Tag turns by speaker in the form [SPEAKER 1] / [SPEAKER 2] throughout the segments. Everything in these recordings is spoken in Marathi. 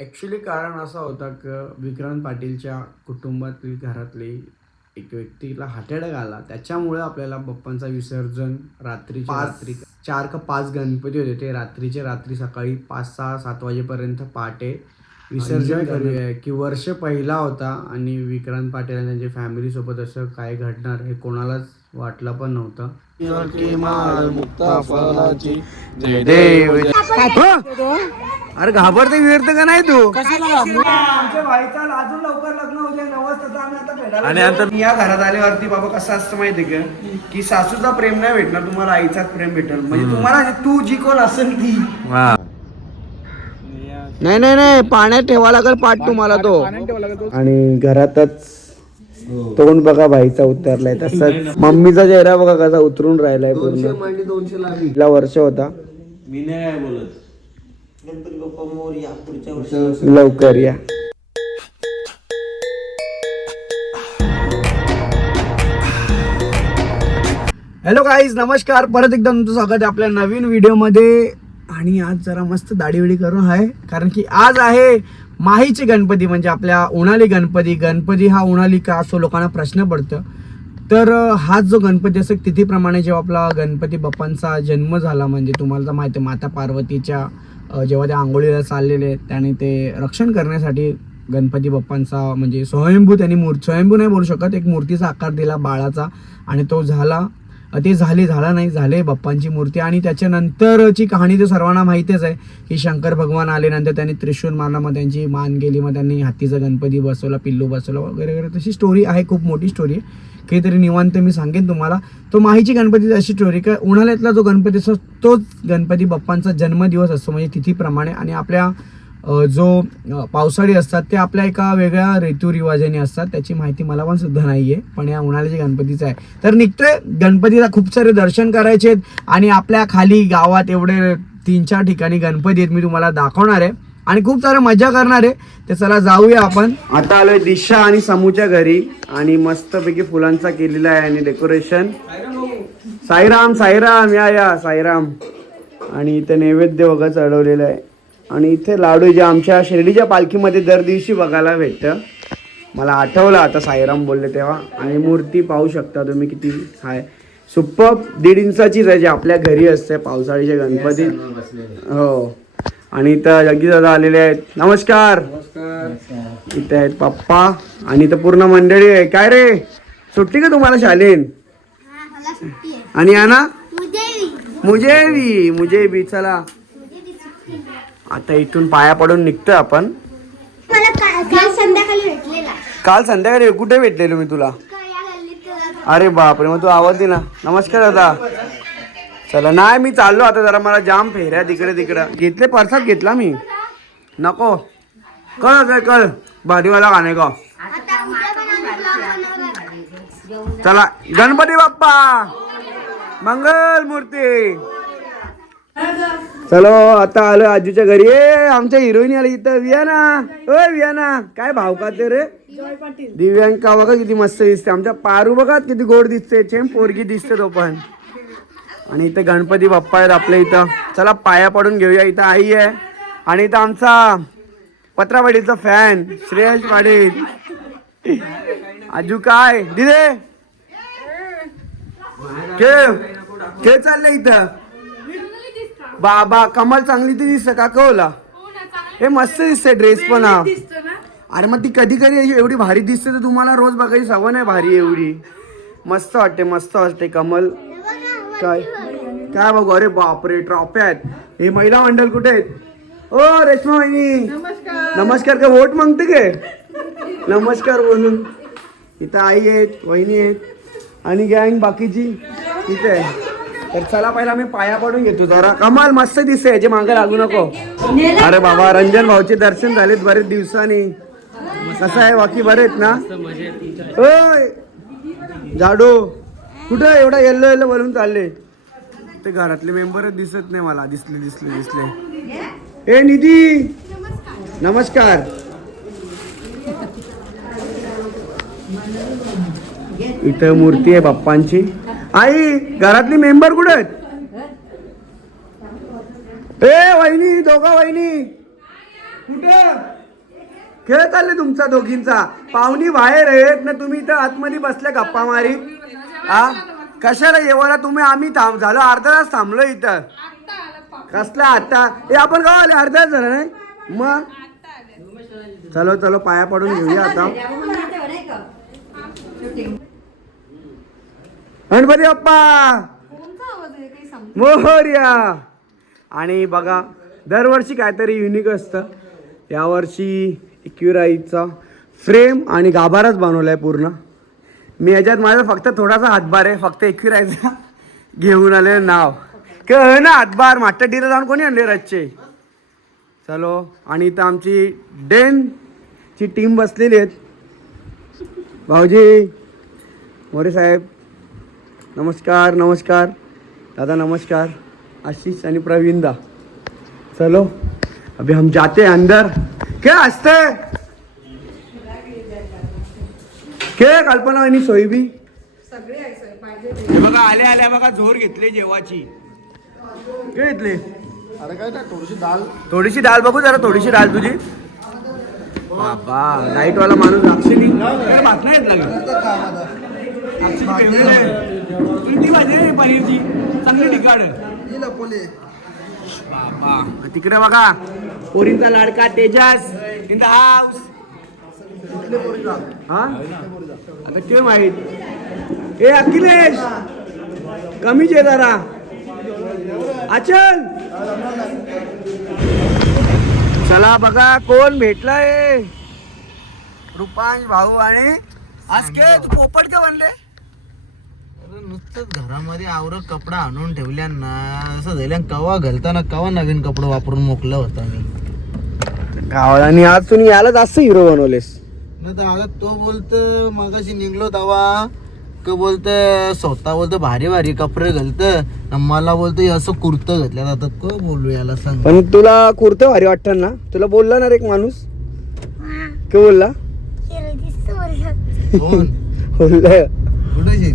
[SPEAKER 1] ॲक्च्युली कारण असं होतं की विक्रांत पाटीलच्या कुटुंबातील घरातली एक व्यक्तीला हार्ट अटॅक आला. त्याच्यामुळे आपल्याला बाप्पांचा विसर्जन रात्री रात्री चार का पाच गणपती होते. ते रात्रीचे रात्री सकाळी पाच सहा सात वाजेपर्यंत पहाटे विसर्जन करूया. की वर्ष पहिला होता आणि विक्रांत पाटील आणि त्यांच्या फॅमिली सोबत असं काय घडणार हे कोणालाच वाटलं पण नव्हतं.
[SPEAKER 2] जय देव
[SPEAKER 1] अरे घाबरते विरत का नाही तू? आमच्या भाईचा अजून लवकर लग्न होते नवस त्याचं आम्ही आता भेटायला आणि आता- गेलो. या घरात आल्यावरती बाबा कसं असतं माहितीये का? की सासूचा प्रेम नाही भेटणार तुम्हाला आईचाच प्रेम भेटेल. म्हणजे तुम्हाला तू जी कोण असेल ती. नाही नाही नाही पाण्यात ठेवा लागेल पाठ तुम्हाला तो. आणि घरातच तोंड बघा भाईचा उतरलाय तसंच. मम्मीचा चेहरा बघा कसा उतरून राहिलाय पूर्ण. वर्ष होता. मी नाही बोलत. लवकर या. हॅलो गाईज नमस्कार. परत एकदा तुमचं स्वागत आहे आपल्या नवीन व्हिडिओमध्ये. आणि आज जरा मस्त दाढी विडी करून आहे. कारण की आज आहे माहीचे गणपती म्हणजे आपल्या उन्हाळी गणपती. गणपती हा उन्हाळी का असो लोकांना प्रश्न पडतं. तर हा जो गणपती असो तिथीप्रमाणे जेव्हा आपला गणपती बाप्पांचा जन्म झाला म्हणजे तुम्हाला तर माहिती आहे माता पार्वतीच्या जेव्हा ते आंघोळीला चाललेले त्याने ते रक्षण करण्यासाठी गणपती बाप्पांचा म्हणजे स्वयंभू त्यांनी मूर्ती स्वयंभू नाही बोलू शकत एक मूर्तीचा आकार दिला बाळाचा आणि तो झाला. ते झाले झाला नाही झाले बाप्पांची मूर्ती आणि त्याच्यानंतरची कहाणी तर सर्वांना माहितीच आहे की शंकर भगवान आल्यानंतर त्यांनी त्रिशूल मारला मग त्यांची मान गेली मग त्यांनी हातीचा गणपती बसवला पिल्लू बसवला वगैरे वगैरे. तशी स्टोरी आहे खूप मोठी स्टोरी आहे. काहीतरी निवांत मी सांगेन तुम्हाला. तो माहीची गणपतीची अशी स्टोरी का उन्हाळ्यातला जो गणपती असतो तोच गणपती बाप्पांचा जन्मदिवस असतो. म्हणजे तिथीप्रमाणे आणि आपल्या जो पावसाळी असतात ते आपल्या एका वेगळ्या ऋतुरिवाजाने असतात. त्याची माहिती मला पण सुद्धा नाही आहे पण या उन्हाळ्याच्या गणपतीचं आहे. तर निघतोय. गणपतीला खूप सारे दर्शन करायचे आहेत आणि आपल्या खाली गावात एवढे तीन चार ठिकाणी गणपती आहेत मी तुम्हाला दाखवणार आहे. आणि खूप सारं मजा करणार आहे. तर चला जाऊया आपण. आता आलोय दिशा आणि समूच्या घरी आणि मस्तपैकी फुलांचा केलेला आहे आणि डेकोरेशन. साईराम साईराम या या साईराम. आणि इथे नैवेद्य वगैरे चढवलेलं आहे. आणि इथे लाडू जे आमच्या शिर्डीच्या पालखीमध्ये दर दिवशी बघायला भेटतं. मला आठवलं आता साईराम बोलले तेव्हा. आणि मूर्ती पाहू शकता तुम्ही किती हाय. सुप्प दीड इंचाचीच आहे जे आपल्या घरी असते पावसाळीच्या गणपती हो. आणि इथं जगदीश दादा आलेले आहेत. नमस्कार. इथे आहेत पप्पा आणि इथं पूर्ण मंडळी आहे. काय रे? सुट्टी का तुम्हाला शालेन? आणि याना? मुजेवी मुजेवी चला. आता इथून पाया पडून निघतोय आपण. काल संध्याकाळी भेटलेला. काल संध्याकाळी कुठे भेटलेलो मी तुला? अरे बापरे मग तू आवाज दे ना नमस्कार दादा. चला नाही मी चाललो आता जरा मला जाम फेऱ्या तिकडे तिकडं. घेतले परसात घेतला मी. नको. कळ कळ भारीवाला गाणे का? आता चला गणपती बाप्पा. मंगल मूर्ती. चलो आता आलो आजूच्या घरी. ए आमच्या हिरोईन आली इथं वियाना. ओ वियाना. काय भाव का ते रे? दिव्यांका बघा किती मस्त दिसते. आमच्या पारू बघा किती गोड दिसते. छेम पोरगी दिसते तो पण. आणि इथे गणपती बाप्पा आहेत आपल्या इथं. चला पाया पडून घेऊया. इथं आई आहे. आणि इथं आमचा पत्रावाडीचा फॅन श्रेयश पाटील आजू काय? दिदे! के खेळ चाललंय इथं. बाबा कमाल चांगली ती दिसत का कवला हे मस्त दिसते ड्रेस पण. हा अरे मग ती कधी कधी एवढी भारी दिसते तर तुम्हाला रोज बघायची सवय नाही भारी एवढी. मस्त वाटते मस्त वाटते कमल. काय? काय बघू अरे बापरे ट्रॉफ्या आहेत. हे महिला मंडळ कुठे आहेत? ओ रेश्मा वहिनी. नमस्कार. का वोट मागते काय? नमस्कार बोलून. इथं आई आहेत वहिनी आहेत आणि गँग बाकीची इथे आहे. तर चला पहिला मी पाया पडून घेतो जरा. कमाल मस्त दिसते याचे मागे लागू नको. अरे बाबा रंजन भाऊचे दर्शन झालेत बरेच दिवसांनी. कसं आहे बाकी बरे आहेत ना? होय झाडू कुठं एवढा येल्लो येल्लो बोलून चालले ते घरातले मेंबरच दिसत नाही मला. दिसले दिसले दिसले. ए निधी! नमस्कार. इथं मूर्ती आहे बाप्पांची. आई घरातली मेंबर कुठे आहेत? ए वहिनी दोघा वहिनी. कुठं? खेळ चालले तुमचा दोघींचा. पाहुणी बाहेर आहेत ना तुम्ही इथं आतमध्ये बसल्या गप्पा मारी हा? कशाला येवाला तुम्ही आम्ही थांब झालो अर्धा तास थांबलो इथं. कसला आता हे आपण गाव आले? अर्धा तास झाला नाही? मग? चलो चलो पाया पडून घेऊया आता. गणपती बाप्पा! मोहर्या! आणि बघा दरवर्षी काहीतरी युनिक असतं. यावर्षी एक्युराईचा फ्रेम आणि गाभाराच बनवलाय पूर्ण. मी याच्यात माझा फक्त थोडासा हातभार आहे फक्त एक्युरायचा घेऊन आले नाव. के ना हातभार. माट्या डिला जाऊन कोणी आणले रातचे? चलो. आणि इथं आमची डेन ची टीम बसलेली आहेत. भाऊजी मोरे साहेब नमस्कार नमस्कार. दादा नमस्कार. आशिष आणि प्रवीणदा. चलो. अभी हम जाते अंदर. क्या हंसते के कल्पना आणि सोयबी. हे बघा आले आल्या बघा झोर घेतले जेवाची. काय घेतले? अरे काय थोडीशी डाल थोडीशी डाळ बघू जरा थोडीशी डाळ तुझी. बाबा नाईट वाला माणूस अक्षरी अरे भात नाही येत लागेल आहे. भाजी आहे पनीरची. चांगली ठिकाण पोले. बाबा. तिकडे बघा. पोरींचा लाडका तेजस. इन द हाऊस हा? आता ते माहीत? ए अखिलेश! कमीच आहे जरा. अचल चला बघा कोण भेटलाय? रुपांश भाऊ आणि आज के पोपट का बनले. अरे नुसतंच घरामध्ये आवर कपडा आणून ठेवल्यांना. असं झालं कवा घालताना कवा नवीन कपडा वापरून मोकलं होता मी गावाला आणि आज तुम्ही याला जास्त हिरो बनवलेस. नाही तर आता तो बोलत मगाशी निघलो तवा. क बोलत स्वतः बोलत भारी भारी कपडे घालत. मला बोलतो असं कुर्तं घातलं आता क बोलू याला सांग. पण तुला कुर्तं भारी वाटतं ना? तुला बोलला ना रे एक माणूस? के बोलला? कोण?
[SPEAKER 2] बोलला. कुठे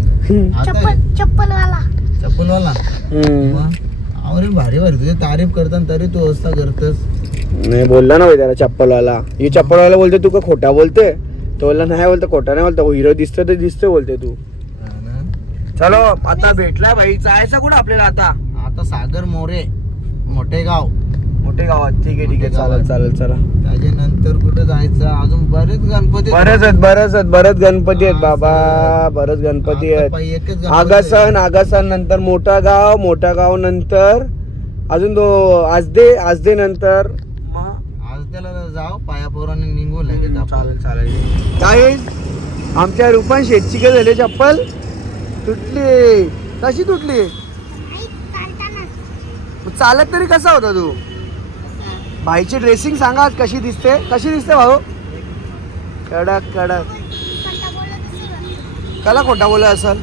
[SPEAKER 2] चप्पलवाला. चप्पलवाला?
[SPEAKER 1] हम्म. मग? आवरे भारी भारी. तुझे तारीफ करताना तरी तू असा करतस. नाही बोलला ना भाई त्याला चप्पलवाला ही चप्पलवाला बोलते तू का खोटा बोलते तो बोलला नाही बोलतो खोटा नाही बोलतो हिरो दिसतो तर दिसतो बोलते तू? चलो आता भेटलाय भाई जायचं कुठं आपल्याला आता? आता सागर मोरे मोठे गाव. मोठे गावात ठीक आहे ठीक आहे चालेल चालेल चला. त्याच्यानंतर कुठं जायचं? अजून बरेच गणपती बरेच आहेत बरेच आहेत बरेच गणपती आहेत बाबा. बरेच गणपती आहेत. आगासन आगासन नंतर मोठा गाव मोठा गाव नंतर अजून दो आजदे आजदे नंतर त्याला जाव पायापोराने निघू लगेच. चालेल चालेल. काय आमच्या रुपान शेतची काय झाली चप्पल. तुटली. कशी तुटली? चालत तरी कसा होता तू? भाईची ड्रेसिंग सांगा आज कशी दिसते? कशी दिसते भाऊ? कडक कडक. कला खोटा बोला असल?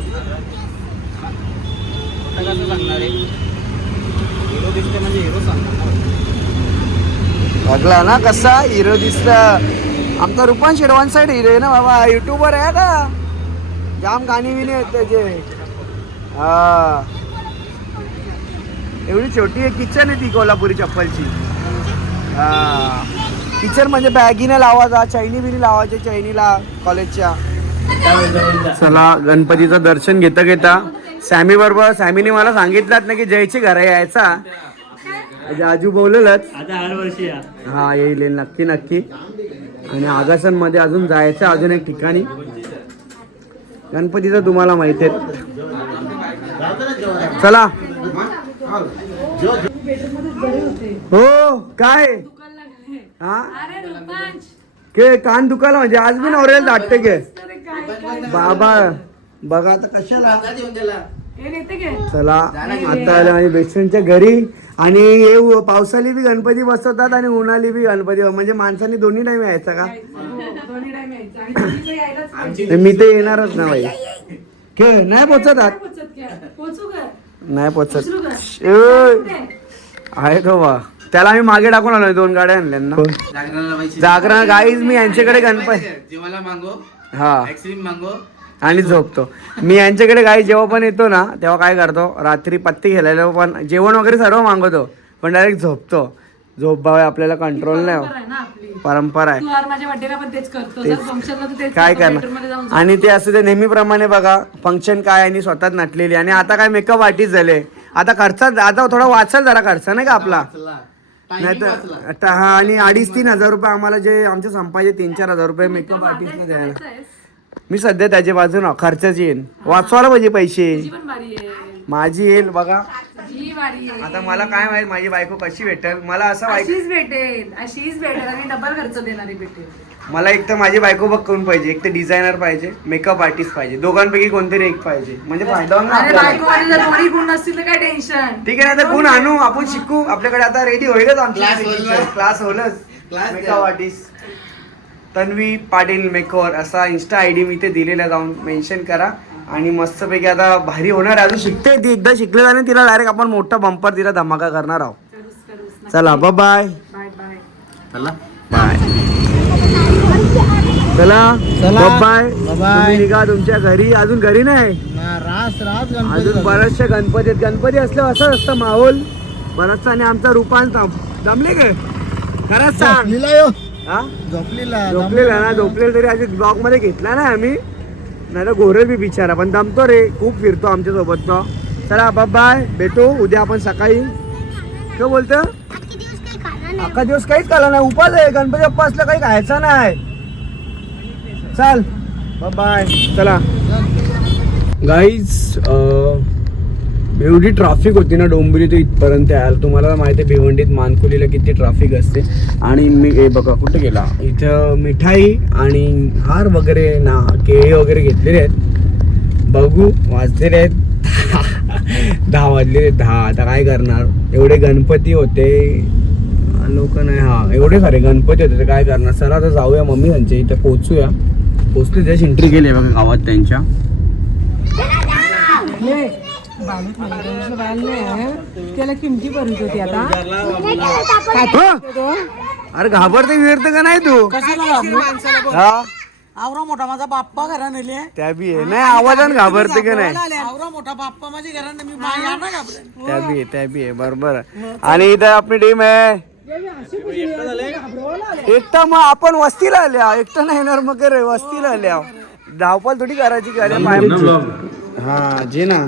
[SPEAKER 1] लागला ना कसा हिरो दिसत आमचा रुपान शेडवान साईड हिरो आहे ना बाबा युट्यूबर आहे का जाम गाणी बिणी आहेत त्याचे. हा. एवढी छोटी आहे किचन आहे ती कोल्हापुरी चप्पलची. हा. किचन म्हणजे बॅगीने लावायचा चैनी बिनी लावायचे चैनीला कॉलेजच्या. चला गणपतीचं दर्शन घेता घेता सॅमी बरोबर सॅमीने मला सांगितलं ना की जयची घरा यायचा. म्हणजे आजू बोललेलंच आता हर वर्षी या. हा येईल येईल नक्की नक्की. आणि आगासनमध्ये अजून जायचं अजून एक ठिकाणी. गणपतीचं तुम्हाला माहिती आहे चला. हो काय? हा? के कान दुखायला म्हणजे आज बी नवऱ्याला दाटते के. बाबा बघा आता कशाला. चला आता आलं माझ्या बेस्ट फ्रेंडच्या घरी. आणि हे पावसाळी बी गणपती बसवतात आणि उन्हाळी बी गणपती म्हणजे माणसांनी दोन्ही टाइम यायचा का? मी तर येणारच ना भाई के नाही पोचत आत. नाही पोचत. आहे तो बा. त्याला आम्ही मागे टाकून आलोय दोन गाड्या आणल्या ना. जागरण गाईज मी यांच्याकडे गणपती जेवायला मागो हा. आईस्क्रीम मागो आणि झोपतो. मी यांच्याकडे काही जेव्हा पण येतो ना तेव्हा काय करतो? रात्री पत्ती खेळायला पण जेवण वगैरे सर्व मागवतो पण डायरेक्ट झोपतो. झोप बाय आपल्याला कंट्रोल नाही बरं आहे ना आपली. हो. परंपरा आहे. काय करणार? जाऊन आणि ते असं ते नेहमीप्रमाणे बघा फंक्शन काय आणि स्वतःच नटलेली आणि आता काय मेकअप आर्टिस्ट झाले. आता खर्चात आता थोडा वाचल जरा खर्च नाही का आपला? नाही तर आता हा आणि अडीच तीन हजार रुपये आम्हाला जे आमच्या संपाचे तीन चार हजार रुपये मेकअप आर्टिस्ट द्यायला. मी सध्या त्याच्या बाजून खर्चाची येईन. वाचवायला पाहिजे पैसे बारी आहे माझी येईल बघा. आता मला काय माहीत माझी बायको कशी भेटेल? मला असं वाईट अशीच भेटेल. अशीच भेटेल. आणि डबल खर्च देणारी भेटेल मला एक तर माझी बायको बघ कोण पाहिजे. एक तर डिझायनर पाहिजे. मेकअप आर्टिस्ट पाहिजे. दोघांपैकी कोणतरी एक पाहिजे. म्हणजे फायदा गुण तर काय टेन्शन ठीक आहे ना तर गुण आणू. आपण शिकू. आपल्याकडे आता रेडी होईलच आमची Class होईलच. क्लास होईलच. Class makeup. Artist Tanvi Patil makeover असा इन्स्टा आय डी मी ते दिलेला जाऊन मेन्शन करा. आणि मस्तपैकी आता भारी होणार आहे. अजून शिकते ती एकदा शिकले आणि तिला डायरेक्ट आपण मोठा बंपर तिला धमाका करणार आहोत. चला बाय बाय बाय बाय चला बाय चला चला. बाय. तुम्ही निघा तुमच्या घरी. अजून घरी नाही. रास रास अजून. बऱ्याचशा गणपती आहेत. गणपती असल्यावर असं असतं माहोल. बराचसा आणि आमचा रूपांत जमले काय खरंच सांग. हा? झोपलीला झोपलेला ना झोपलेला तरी अजून ब्लॉगमध्ये घेतला ना आम्ही. नाही तर गोरे बी बिचारा पण दमतो रे. खूप फिरतो आमच्यासोबत तो. चला बाय भेटू उद्या आपण सकाळी. काय बोलतो? आजचे दिवस काही खाणार नाही अख्खा दिवस काहीच खाला नाही. उपास आहे. गणपती बाप्पा असला काही खायचा नाही. चल बाय चला. गाईज एवढी ट्रॅफिक होती ना डोंबिवली ते इथपर्यंत यायला. तुम्हाला माहिती आहे भिवंडीत मानकुलीला किती ट्रॅफिक असते. आणि मी हे बघा कुठे गेला? इथं मिठाई आणि हार वगैरे ना केळी वगैरे घेतलेले आहेत. बघू वाजलेले आहेत. दहा वाजलेले आहेत दहा. आता काय करणार? एवढे गणपती होते. लोक नाही हा. एवढे सारे गणपती होते तर काय करणार? चला आता जाऊया मम्मी त्यांच्या इथे पोहोचूया पोचले त्याची एंट्री केली बघा गावात त्यांच्या. त्याला किमती भरत होती आता. हो? अरे घाबरते विरते का नाही तू? हा? आवरा मोठा माझा बाप्पा घरा नेले त्या बी आहे. नाही आवाजान घाबरते का नाही? आवरा मोठा बाप्पा माझ्या घरात मी ना घाबरेन. त्या बी आहे त्या बी आहे. बरोबर. आहे. आणि इथं आपली टीम आहे. एकटा मग आपण वस्तीला आल्या. एकटा नाही येणार मग रे वस्तीला आल्या. धावपळ थोडी करायची पाय हा जे ना.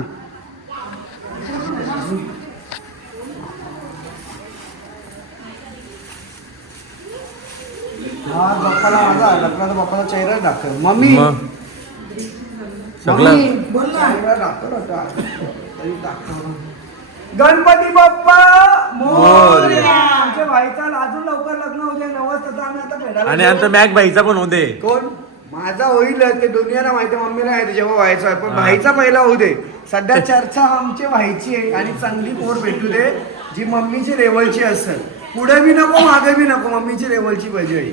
[SPEAKER 1] बाप्पाला माझा लग्नाचा बाप्पाचा चेहरा दाखव मम्मी सगळं चेहरा दाखव आता. तरी दाखव. गणपती बाप्पा मोरया. आमच्या भाईचा अजून लवकर लग्न होते आम्ही आता भेटायला आणि. आमचा मॅक पण होते कोण माझा होईल ते दुनियाला माहिती मम्मीला माहिती जेव्हा व्हायचं आहे पण भाईचा पहिला होऊ दे सध्या चर्चा आमच्या भाईची आहे आणि चांगली पोर भेटू दे जी मम्मीची लेवलची असेल पुढे बी नको मागे बी नको मम्मीची लेवलची पाहिजे आई.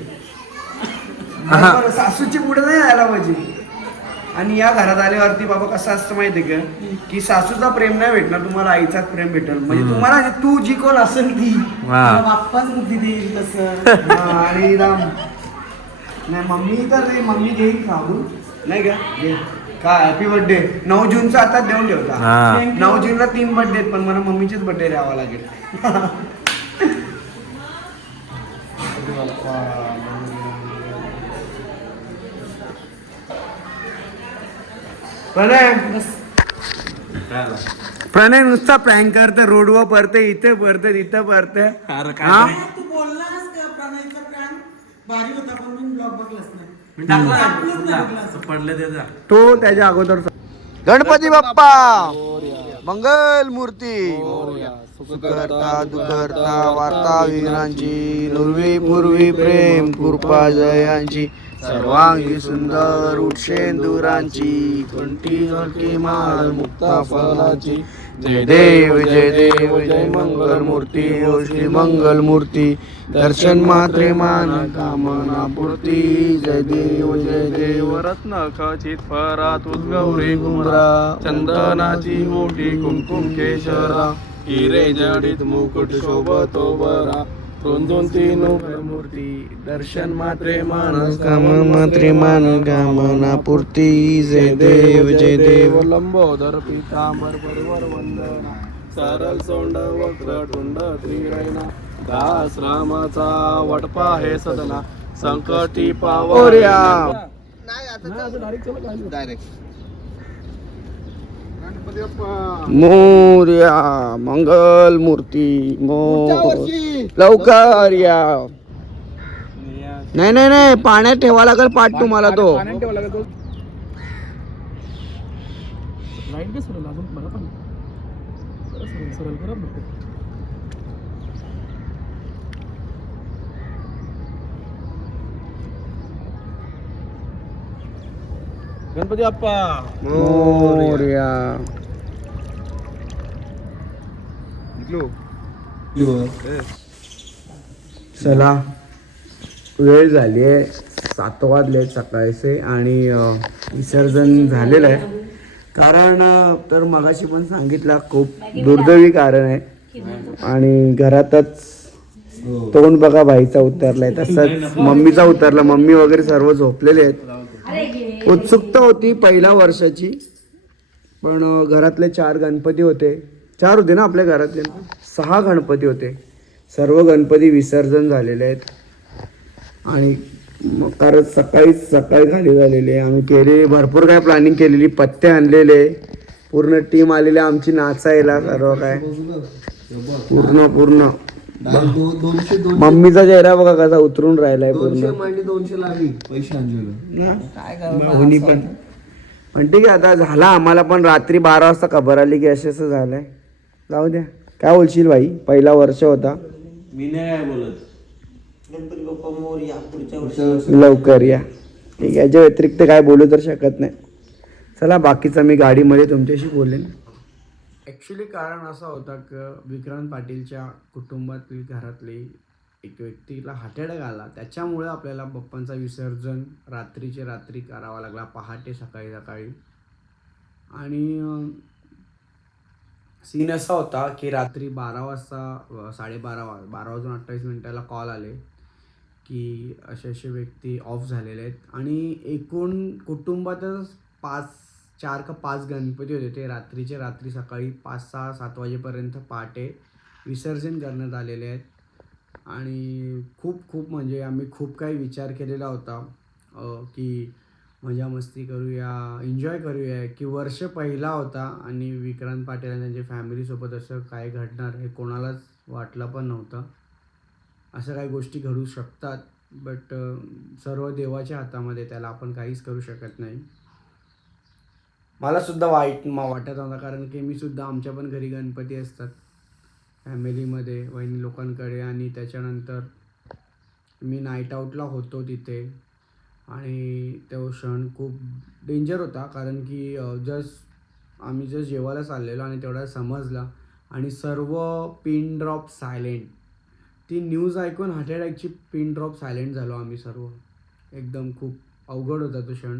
[SPEAKER 1] बरोबर, सासूची पुढे नाही यायला पाहिजे. आणि या घरात आल्यावरती बाबा कसं असतं माहिती का? की सासूचा प्रेम नाही भेटणार तुम्हाला आईचाच प्रेम भेटल. म्हणजे तुम्हाला तू जी कोण असेल ती बाप्पाच बुद्धी देईल तसं. हा, आणि राम. नाही मम्मी तर रे मम्मी घेईल खाऊ. नाही का. काय हॅपी बर्थडे नऊ जूनचा आता देऊन ठेवता हा. नऊ जूनला तीन बर्थडे आहेत पण मला मम्मीचेच बर्थडे द्यावा लागेल. प्रणय. प्रणय नुसता प्रँक करते रोडवर पडते इथे पडते तिथे हा? तू बोललास का प्रणयचा भारी होता पण मी ब्लॉग बघलाच नाही. मी टाकला पडलं त्याचा तो त्याच्या अगोदर गणपती बाप्पा! मंगल मूर्ती! सुखकर्ता
[SPEAKER 2] दुखकर्ता वार्ता वीरांची नुर्वी पूर्वी प्रेम कृपा जयांची सर्वांगी सुंदर उठशेंदुरांची कंठी झळकी माळ मुक्ता फलाची जय देव जय देव जय मंगल मूर्ती श्री मंगल मूर्ती दर्शन मात्रे मान कामना पूर्ती जय देव जय देव. रत्न खचित फरात गौरी गुमरा. चंदनाची मोठी कुमकुम केशरा. हिरे जडित मुकुट शोभतो बरा. दोन तीन मूर्ती दर्शन मात्रे मानस काम मात्रे मान कामना पूर्ती जय देव जय देव लंबोदर पितांबर परिवर वंदना सरल सोंड वक्र टुंड त्रिरैना दास रामाचा वटपा हे सदना संकटी मोरया. पावर डायरेक्ट
[SPEAKER 1] मोर्या मंगल मूर्ती मोर. लवकर या. नाही नाही नाही पाण्यात ठेवा लागेल पाठ तुम्हाला तो. लाइट सरळ अजून मला पण सरळ सरळ करा नको गणपती बाप्पा. मोर्या. चला. वेळ झाली आहे. सात वाजले सकाळचे आणि विसर्जन झालेलं आहे. कारण तर मगाशी पण सांगितलं खूप दुर्दैवी कारण आहे. आणि घरातच तोंड बघा भाईचा उतरलाय. तसंच मम्मीचा उतरला. मम्मी वगैरे सर्व झोपलेले आहेत. उत्सुकता होती पहिल्या वर्षाची. पण घरातले चार गणपती होते. चार होते ना आपल्या घरातले? सहा गणपती होते. सर्व गणपती विसर्जन झालेले आहेत. आणि मग कारण सकाळीच सकाळी खाली झालेली आहे आम्ही केलेली भरपूर काय प्लॅनिंग केलेली पत्ते आणलेले. पूर्ण टीम आलेली आमची नाचायला सर्व काय. पूर्ण पूर्ण. दोनशे मम्मीचा चेहरा बघा कसा उतरून राहिलाय पूर्ण. मांडी दोनशे लागली पैसे आणलेलं. ना? होनी पण पण ठीक आहे आता झाला आम्हाला पण रात्री बारा वाजता खबर आली की असे असं झालंय. जाऊ द्या. काय बोलशील भाई पहिला वर्ष होता. मी नाही काय बोलत. गणपती बाप्पा मोर या पुढच्या वर्षी. लवकर या. ठीक आहे याच्या व्यतिरिक्त काय बोलू तर शकत नाही. चला बाकीचं मी गाडीमध्ये तुमच्याशी बोलेन. ॲक्च्युली कारण असं होतं की विक्रांत पाटीलच्या कुटुंबातील घरातली एक व्यक्तीला हार्ट आला त्याच्यामुळे आपल्याला बप्पांचा विसर्जन रात्रीचे रात्री करावा लागला पहाटे सकाळी सकाळी. आणि सीन असा होता की रात्री बारा वाजता साडेबारा वा बारा वाजून अठ्ठावीस मिनिटाला कॉल आले की असे असे व्यक्ती ऑफ झालेले आहेत. आणि एकूण कुटुंबातच पाच चार का पाच गणपती होते ते रात्रीचे रात्री सकाळी पाच सहा सात वाजेपर्यंत पहाटे विसर्जन करण्यात आलेले आहेत. आणि खूप खूप म्हणजे आम्ही खूप काही विचार केलेला होता की मजा मस्ती करूया एन्जॉय करूया की वर्ष पहिला होता आणि विक्रांत पाटील आणि त्यांच्या फॅमिलीसोबत असं काय घडणार हे कोणालाच वाटलं पण नव्हतं. अशा काही गोष्टी घडू शकतात बट सर्व देवाच्या हातामध्ये त्याला आपण काहीच करू शकत नाही. मला सुद्धा वाईट म वाटत होता कारण की मी सुद्धा आमच्या पण घरी गणपती असतात. फॅमिलीमध्ये वहिनी लोकांकडे आणि त्याच्यानंतर मी नाईट आऊटला होतो तिथे. आणि तो क्षण खूप डेंजर होता कारण की जस्ट आम्ही जस्ट जेवायला चाललेलो आणि तेवढा समजला आणि सर्व पिन ड्रॉप सायलेंट ती न्यूज ऐकून हार्ट अटॅकची पिन ड्रॉप सायलेंट झालो आम्ही सर्व. एकदम खूप अवघड होता तो क्षण.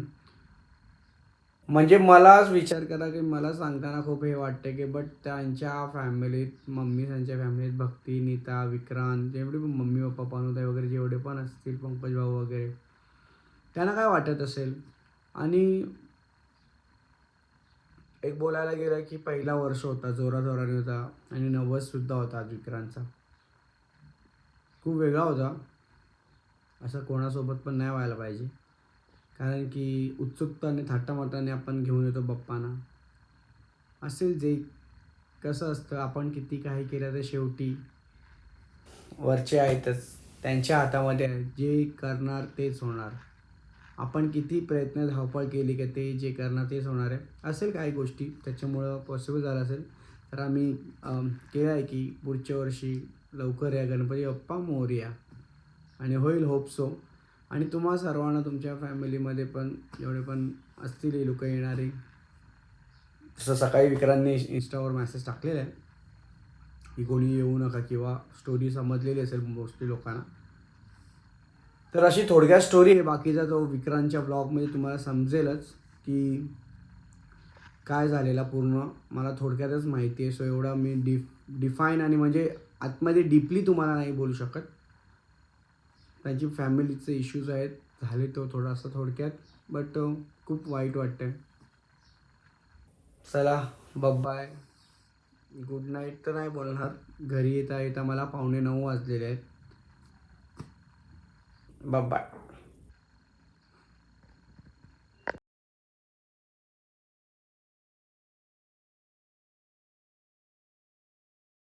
[SPEAKER 1] म्हणजे मलाच विचार करा की मला सांगताना खूप हे वाटते की बट त्यांच्या फॅमिलीत मम्मी त्यांच्या फॅमिलीत भक्ती नीता विक्रांत जेवढे पण मम्मी पप्पा पानुताई वगैरे जेवढे पण असतील पंकज भाऊ वगैरे त्यांना काय वाटत असेल? आणि एक बोलायला गेलं की पहिला वर्ष होता जोराजोराने होता आणि नवससुद्धा होता आज विक्रांतचा. खूप वेगळा होता. असं कोणासोबत पण नाही व्हायला पाहिजे. कारण की उत्सुकता आणि थाटामाटाने आपण घेऊन येतो बाप्पांना. असेल जे कसं असतं आपण किती काही केलं तर शेवटी वरचे आहेतच त्यांच्या हातामध्ये आहे. जे करणार तेच होणार. आपण किती प्रयत्न धावपळ केली का ते जे करणार तेच होणार आहे. असेल काही गोष्टी त्याच्यामुळं पॉसिबल झालं असेल. तर आम्ही केलं आहे की पुढच्या वर्षी लवकर या गणपती बाप्पा मोरया. आणि होईल होप सो आणि तुम्हा सर्वांना तुमच्या फॅमिलीमध्ये पण जेवढे पण असतील हे लोक येणारे. जसं सकाळी विक्रांनी इन्स्टावर मेसेज टाकलेला आहे की कोणी येऊ नका किंवा स्टोरी समजलेली असेल मोस्टली लोकांना. तर अशी थोडक्यात स्टोरी आहे. बाकीचा जो विक्रांतच्या ब्लॉगमध्ये तुम्हाला समजेलच की काय झालेला पूर्ण. मला थोडक्यातच माहिती आहे. सो एवढा मी डिफ डिफाईन आणि म्हणजे आतमध्ये डीपली तुम्हाला नाही बोलू शकत. त्यांची फॅमिलीचे इश्यूज आहेत झाले तो थोडासा थोडक्यात बट खूप वाईट वाटतं चला बाय गुड नाईट तर नाही बोलणार. घरी येता येता मला पावणे नऊ वाजलेले आहेत. बाय